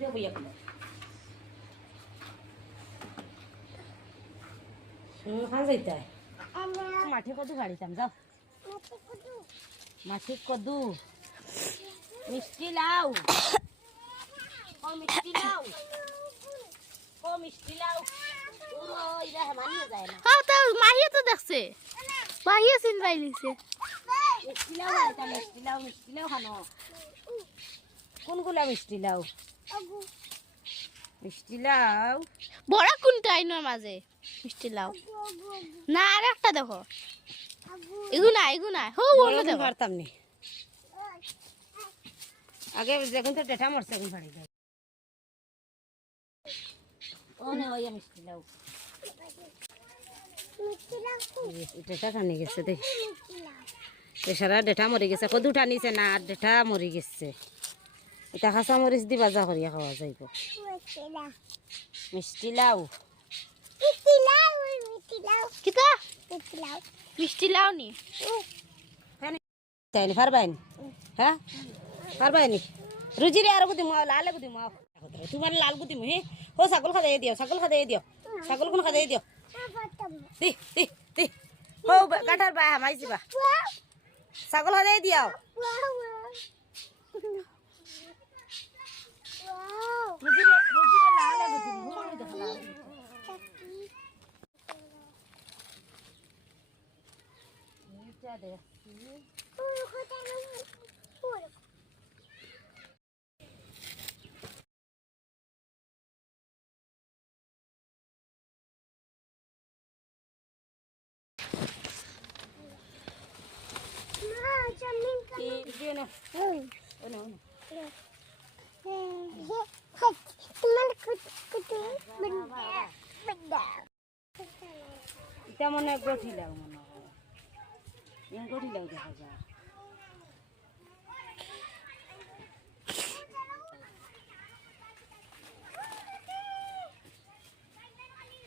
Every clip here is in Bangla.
যাব এখন। খান যাইতে মাঠে কদু গাড়িতাম যাও। মাঠে কদু। মিষ্টি লাউ। ও মিষ্টি লাউ। ও মিষ্টি লাউ। না। হ্যাঁ তো মাহিয়া তো দেখছে। মাহিয়া চিন পাই লিছে। মিষ্টি লাউ মিষ্টি লাউ মিষ্টি লাউ খানো। কোনগুলা মিষ্টি লাউ? মিষ্টি লাউ। বড় কোনটা? আইনোর মাঝে। মিষ্টি লাউ। না আর একটা দেখো। এগু না এগু না। হো বলো দেখো। পারতাম নি। আগে যখন তো ডেটা মরছে এখন ফাড়ি যায় ও না ওই মিষ্টি লাউ। ডেটা টানি গেছে দেখ এছাড়া ডেটা মরে গেছে। কদু টানিছে না আর ডেটা মরে গেছে। এটা খাঁচা মরিচ দি বাজা করিয়া খাওয়া যাইব মিষ্টি লাউ মিষ্টি লাউ নি? পারবাই হ্যাঁ পারবাই নি? রুজিরে আর গুদি মাও লালে গুদি মাও তোমার লাল গুদি হে? ও ছাগল খাদাই দিও ছাগল খাদাই দিও ছাগল কোন খাদাই দিও দি দি দি। হো গাঠার বা হামাইছি বা ছাগল খাদাই দিও রুজিরে রুজিরে লালে গুদি মো দেখো লাল এটা মনে গঠি লাগ মনে হয়। এই গঠি লাগ দেখা যায়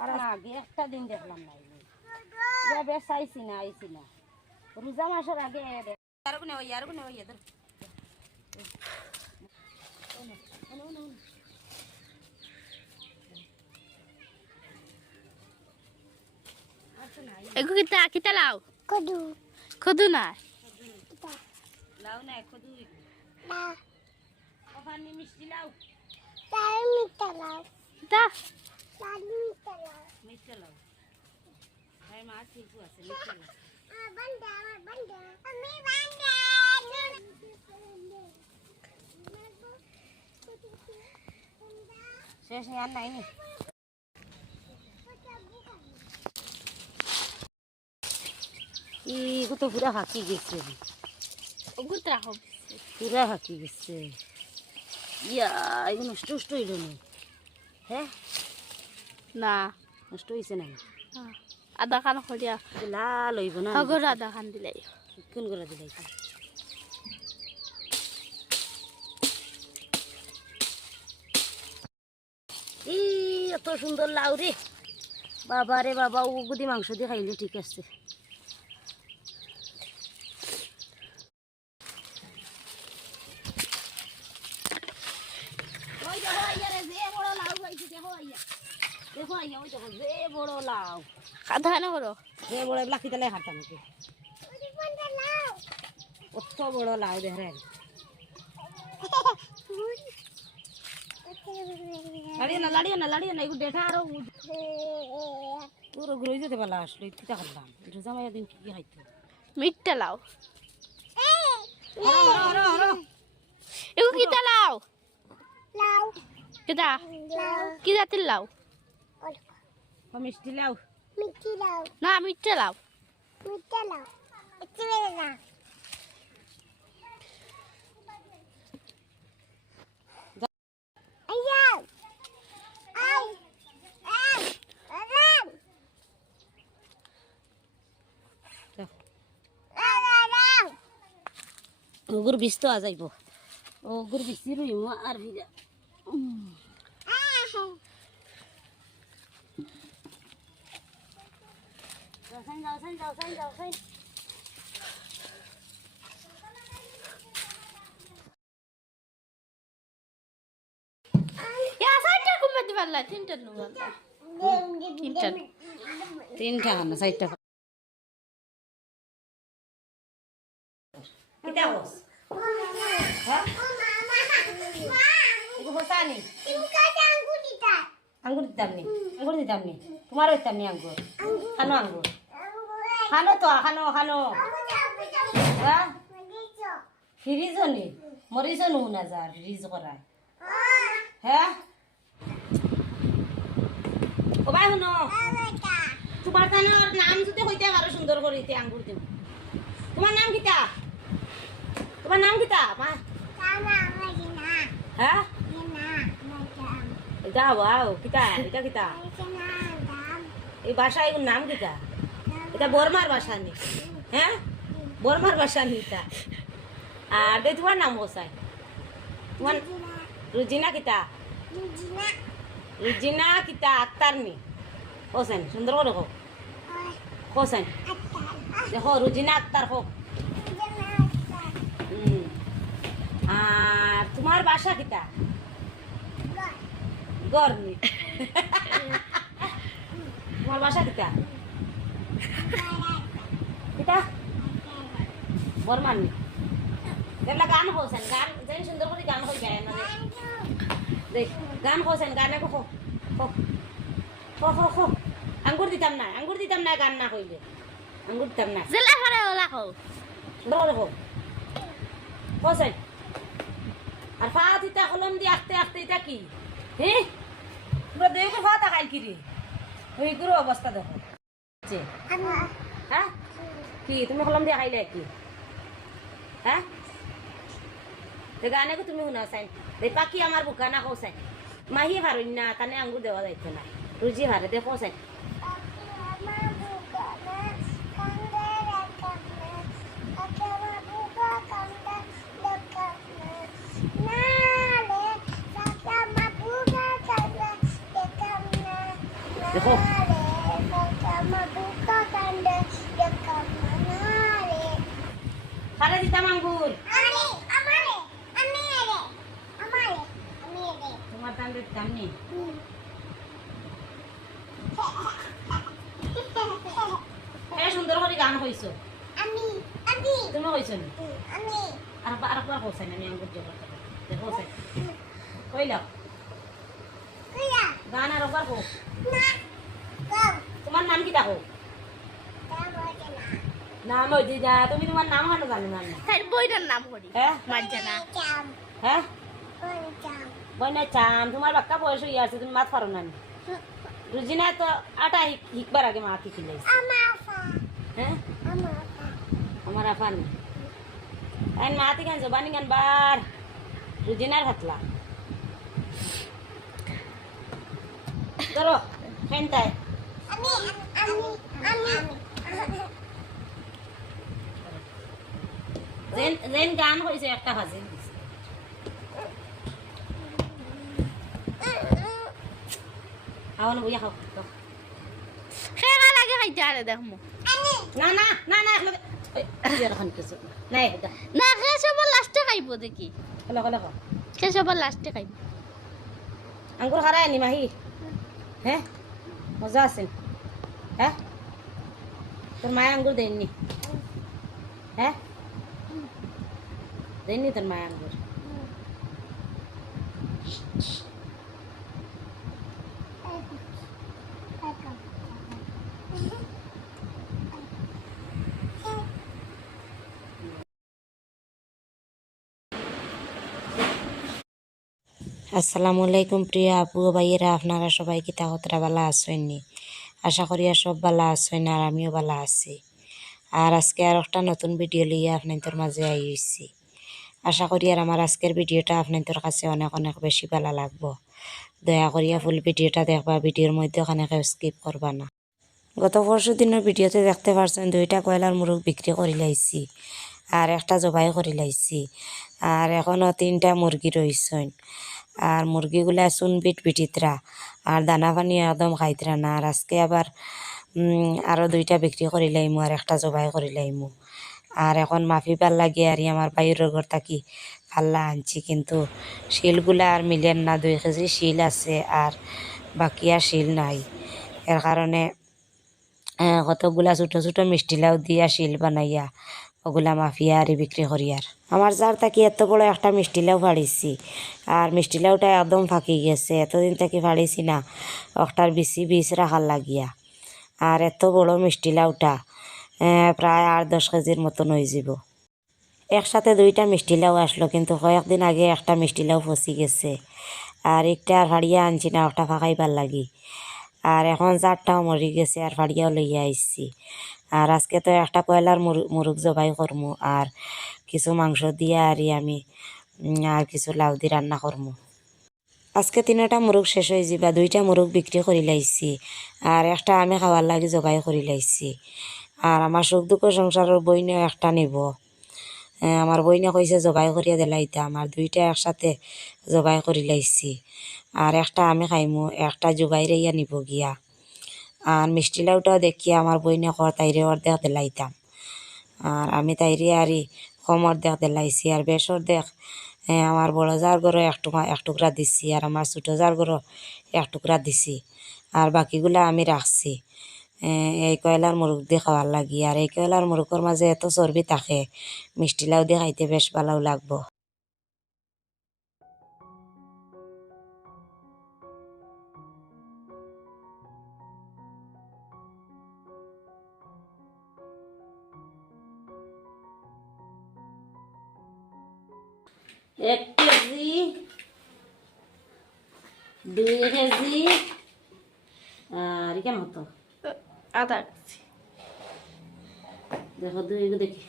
আর আগে একটা দিন দেখলাম না এবার বেশ আইসি না আইসি না। রোজা মাসের আগে ইয়ারগু নে ওই ইয়ারগু নে ওই এদের এগু কিতা কিতা লাউ কদু। না? লাউ না খদু ওখানে মিষ্টি লাউ কিতা? মিষ্টি লাউ হ্যাঁ মা ঠিক আছে মিষ্টি লাউ শেষ আর নাই নি ই তো পুরা হাঁকি গেছে। ওগু রাখো পুরা হাঁকি গেছে। ইয়া এগুলো নষ্ট নষ্ট হইল না? হ্যাঁ? না। নষ্ট হয়েছে না। আদা খান খরিয়া লাল হইব না? হগর আদা খান দিলাই কোন করে দিলাই ই এত সুন্দর লাউ রে বাবা রে বাবা ও গুদি মাংস দিয়ে খাইলে ঠিক আছে ওই দেখো আইয়া রে, যে বড় লাউ হয়েছে, দেখো আইয়া। দেখো আইয়া, ওই দেখো, যে বড় লাউ আদা খান করো যে বড় এগুলা খিতালে হাঁটা নাকি। কত বড় লাউ দেখ লাড়িয়ে না লাড়িয়ে না লাড়িয়ে না এগুলো দেখা আরও পুরো ঘুরে যেতে পারলা আসলে কিতা করলাম। রোজা মাইয়া দিন কি কি খাইতো। মিটটা লাউ। হরো, হরো, হরো। এগু কিতা কিতা? কি জাতির লাউ? ও মিষ্টি লাউ না মিটটা লাউ ওগুর বিষ তো আজাইব। ওগুর বিষি রুইম আর ভিজা যাও যাও যাও যাও যাও পাল্লা তিনটা তিনটা না চারটা আঙ্গুর দিতাম নি আঙ্গুর দিতাম নি তোমার হইতাম নি আঙ্গুর খানো আঙ্গুর। খানো তো খানো খানো হ্যাঁ ফ্রিজ নি মরিজ নো না যা ফ্রিজ করায় হ্যাঁ ভাই শুনো তোমার তানোর নাম যদি কইতে পারো সুন্দর করে ইতে আঙ্গুর তোমার নাম কিতা তোমার নাম কিতা মা হ্যাঁ কিতা এটা কিতা এই এগুর নাম কিতা এটা বর্মার ভাষা নি। হ্যাঁ? বর্মার ভাষা নি এটা আর দে তোমার নাম কোসায় তোমার রুজিনা। কিতা রুজিনা। কিতা আক্তার নি। কোসেন সুন্দর করে হোক কোসেন দেখো রুজিনা আক্তার হোক। আর তোমার বাসা কিতা গরমি তোমার বাসা কিতা কিতা বর্মান। দেখলা গান হোসেন গান যেন সুন্দর করে গান হয়ে যায় না দেখ গান হোসেন গানে হো হো হো হো আঙ্গুর দিতাম না আঙ্গুর দিতাম না গান না কইলে আঙ্গুর দিতাম না। জেলা ফারে ওলা খাও সুন্দর করে হোক হোসেন আর ফাত ইটা কলম দিয়ে আস্তে আস্তে এটা কি? হে? পুরো দেখো ফাত খাই কি রে? ওই গুরু অবস্থা দেখো। হ্যাঁ? কি, তুমি কলম দিয়ে খাইলে কি? হ্যাঁ? গানে তুমি শুনা চাই। দে পাখি আমার বুকা না কো চাই। মাহি ভারুন না, তানে আঙ্গুর দেওয়া যাইতো না রুজি ভারে দেখো চাই। দেখো। খারে দিতাম আঙ্গুর তোমার তান দিতাম নি সুন্দর করে গান কইছো তুমি কইছো নি? আর আর একবার কইছেন আমি আঙ্গুর জোগাড় করব দেখো গান আর একবার কো তোমার নাম কি দেখো? নাম ওই দিদা তুমি তোমার নাম হানো জানো না? তাই বইটার নাম করি। হ্যাঁ? মার্জানা। হ্যাঁ? বইনা চাম তোমার বাক্কা বয়স হয়ে আছে তুমি মাত পারো না নি। রুজিনা তো আটা হিক- হিকবার আগে মাত শিখিলে হ্যাঁ? আমার আফান আইন মাতি গান জবানি গান বার। রুজিনার হাতলা। ধরো ফেনটায় যেন যেন গান হয়েছে একটা হাজে আওয়ানো বইয়া খাও খাও। খেলা লাগে খাইতে আরে দেখমু না না না না এটা না। খে সবার লাস্টে খাইব দেখি। খে সবার লাস্টে খাইব। আঙ্গুর হারায় নি মাহি। হ্যাঁ মজা আছে। হ্যাঁ তোর মায়ের আঙ্গুর দেননি হ্যাঁ দেননি তোর মায়ের আঙ্গুর আসসালামু আলাইকুম প্রিয় আপু ভাইয়েরা, আপনারা সবাই কি তাহতরা বালা আসেননি আশা করি সব বালা আসেন আর আমিও বালা আছি। আর আজকে আর একটা নতুন ভিডিও লিয়ে আপনাদের মাঝে আই হইছি আশা করি আর আমার আজকের ভিডিওটা আপনাদের কাছে অনেক অনেক বেশি ভালো লাগবো। দয়া করিয়া ফুল ভিডিওটা দেখবা ভিডিওর মধ্যে কেউ স্কিপ করবা না। গত পরশু দিনের ভিডিওতে দেখতে পারছেন দুইটা কয়লার মুরগ বিক্রি করে লাইছি আর একটা জবাই করে লাইছি আর এখনও তিনটা মুরগি রইছেন। আর মুরগিগুলা চুনবিট বিটিতরা আর দানা পানি একদম খাইতরা না। আর আজকে আবার উম, আরও দুইটা বিক্রি করে লাইমু আর একটা জবাই করে লাইমু। আর এখন মাফি পাল লাগে আর আমার বাইরের ঘর থাকি। পাল্লা আনছি কিন্তু শিলগুলা আর মিলেন না দুই কেজি শিল আছে আর বাকি আর শিল নাই। এর কারণে কতগুলা ছোটো ছোট মিষ্টি লাউ দিয়া শিল বানাইয়া ওগুলা মাফিয়া আর বিক্রি করি আর। আমার যার তাকি এত বড় একটা মিষ্টি লাউ ফাড়িছি আর মিষ্টি লাউটা একদম ফাঁকি গেছে এতদিন থেকে ফাড়িছি না একটার বেশি বীজ রাখার লাগিয়া। আর এত বড় মিষ্টি লাউটা আহ, প্রায় আট, দশ কেজির মতন হয়ে যাব। একসাথে দুইটা মিষ্টি লাউ আসলো, কিন্তু কয়েকদিন আগে একটা মিষ্টি লাউ ফসি গেছে। আর একটা আর ফাড়িয়া আনছি না, একটা ফাঁকাইবার লাগি। আর এখন চারটাও মরি গেছে, আর ফাড়িয়াও লইয়া আইসি আর আজকে তো একটা কয়লার মুরু- মুরুগ জবাই করমু, আর কিছু মাংস দিয়ে আরই আমি আর কিছু লাউ দিয়ে রান্না করমু। আজকে তিনটা মুরুগ শেষ হয়ে যাবা দুইটা মুরুগ বিক্রি করি লাইছি, আর একটা আমি খাওয়ার লাগি জবাই করি লাইছি। আর আমার সুখ দুঃখ সংসারের বইনেও একটা নিব। আমার বইনে কইছে জবাই করিয়া দিলাইতাম আর দুইটা একসাথে জবাই করি লাইছি আর একটা আমি খাইমু, একটা জোগাই রেইয়া নিব গিয়া। আর মিষ্টি লাউটাও দেখিয়া আমার বইনে কর তাইরে অর্ধেক দিলাইতাম আর আমি তাইরে আরই কম অর্ধেক দিলাইছি আর বেশ অর্ধেক আমার বড় যার গরো এক টুকা, এক টুকরা দিছি। আর আমার ছোটো যার গরো এক টুকরা দিছি। আর বাকিগুলা আমি রাখছি এই কয়লার মুরগ দিয়ে খাওয়ার লাগি। আর এই কয়লার মুরগের মাঝে এত চর্বি থাকে। মিষ্টি লাউ দিয়ে খাইতে বেশ ভালো লাগবো। এক কেজি, দুই কেজি আর কেন হতো আদা দেখো দুই দেখি।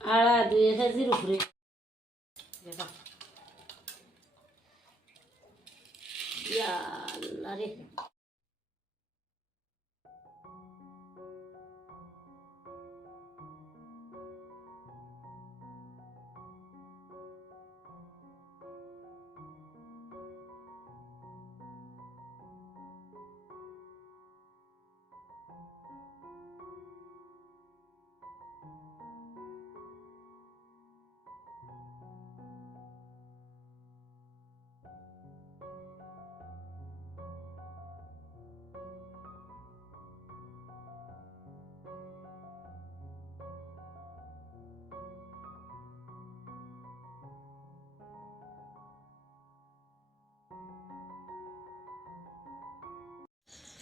আড়া দুই কেজির উপরে।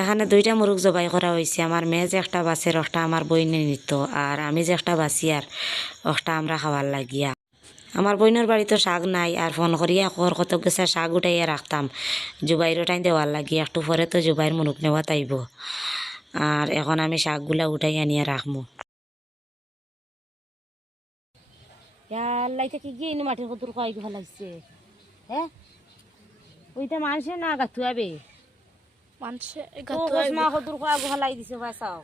এখানে দুইটা মুরগ জবাই করা হয়েছে আমার মেয়ে যে একটা বাসের, একটা আমার বইনে নিত আর আমি যে একটা বাসি, আর একটা আমরা খাওয়ার লাগিয়া। আমার বইনের বাড়িতে শাক নাই, আর ফোন করিয়া কর কত গেছে, শাক উঠাইয়া রাখতাম। জুবাইর টাইম দেওয়ার লাগি একটু পরে তো জুবাইর মুনুক নেওয়া তাইব। আর এখন আমি শাকগুলা উঠাই আনিয়া রাখমু। লাইতে কি গিয়ে মাটির কদুর কয় ভালো লাগছে হ্যাঁ? ওইটা মানুষের না গাথুয়াবে মানুষে মা কদুর কয় ভালাই দিছে ভাইসাও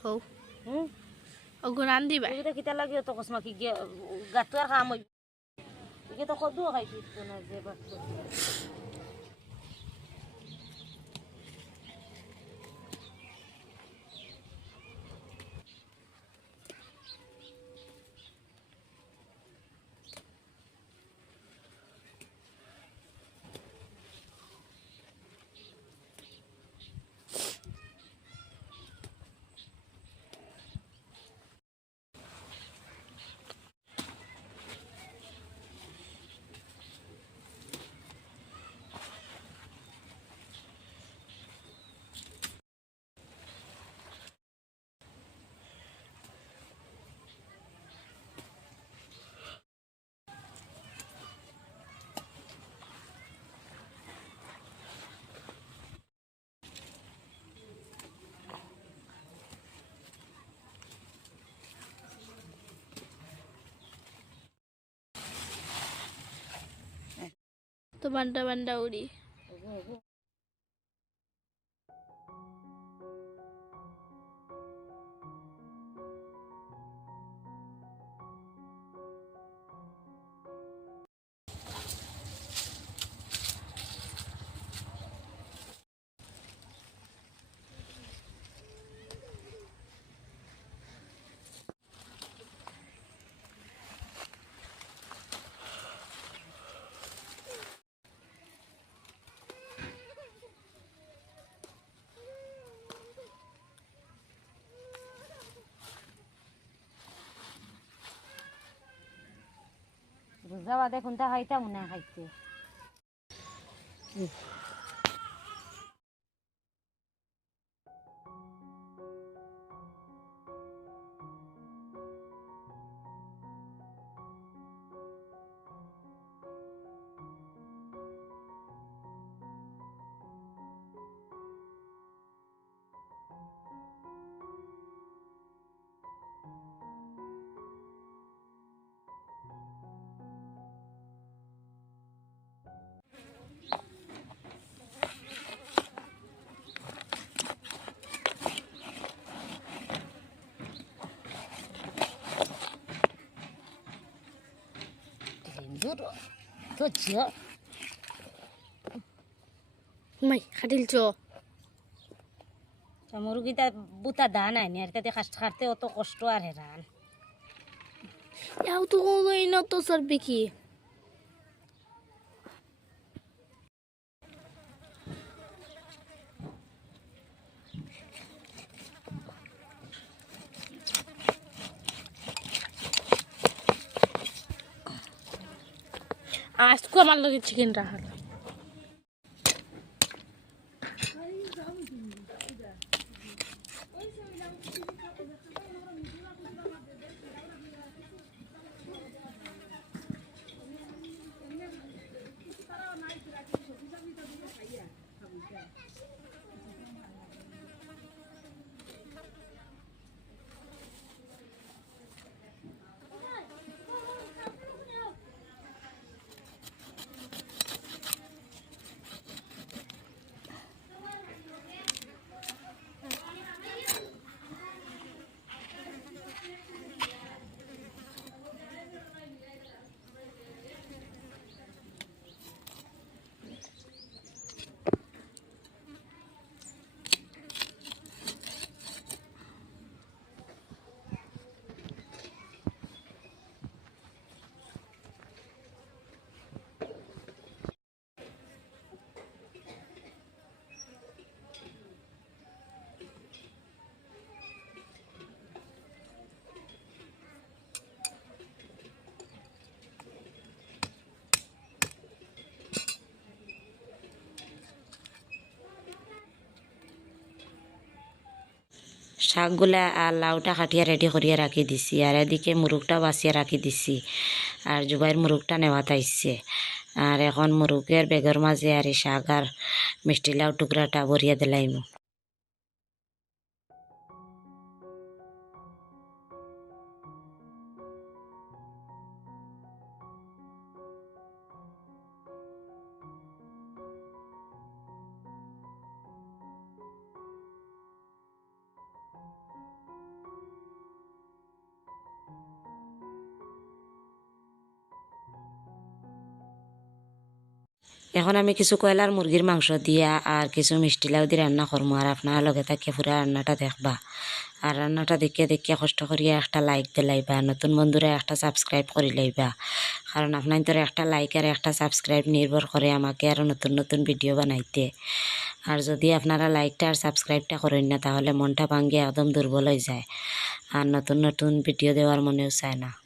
হৌ হুম? অগুণ আন দিবা। এটা কিতা লাগে তো কসমা কি গাতুয়ার কাম হইব এটা তো কদু খাইছি না যে বাচ্চা তো বান্ডা বান্ডা উড়ি। যাওয়া দেখুন তা খাইতাম না খাইতে। ঝিও মাই খাটিলছ মুরগিটা বুতা দা নাই নি আর তাতে খাটতে অত কষ্ট আর হেরান ইয়াও তো কোনো ইনো তো সর আজকে আমার লগে চিকেন রাখাল শাকগুলা আর লাউটা কাটিয়া রেডি করিয়া রাখি দিছি। আর এদিকে মুরুগটা বাসিয়া রাখি দিছি। আর জুবাইয়ের মুরুগটা নেওয়া তাইছে আর এখন মুরুগের বেগর মাঝে আর এই শাক আর মিষ্টি লাউ টুকরাটা ভরিয়া দিলাইম এখন আমি কিছু কয়লার মুরগির মাংস দিয়া আর কিছু মিষ্টি লাউ দিয়ে রান্না করব আর আপনার লগে থাকিয়ে পুরা রান্নাটা দেখবা। আর রান্নাটা দেখিয়ে দেখিয়ে কষ্ট করিয়া একটা লাইক দিলাইবা নতুন বন্ধুরা একটা সাবস্ক্রাইব করে লাইবা। কারণ আপনার তোর একটা লাইক আর একটা সাবস্ক্রাইব নির্ভর করে আমাকে আরও নতুন নতুন ভিডিও বানাইতে। আর যদি আপনারা লাইকটা আর সাবস্ক্রাইবটা করেন না, তাহলে মনটা ভাঙ্গিয়ে একদম দুর্বল হয়ে যায়। আর নতুন নতুন ভিডিও দেওয়ার মনেও চায় না।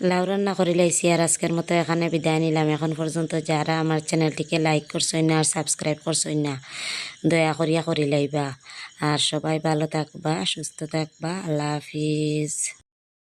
লাউ রান্না করে লাইছি আর আজকের মতো এখানে বিদায় নিলাম। এখন পর্যন্ত যারা আমার চ্যানেলটিকে লাইক করছই না আর সাবস্ক্রাইব করছই না, দয়া করিয়া করি লাইবা। আর সবাই ভালো থাকবা, সুস্থ থাকবা। আল্লাহ হাফিজ।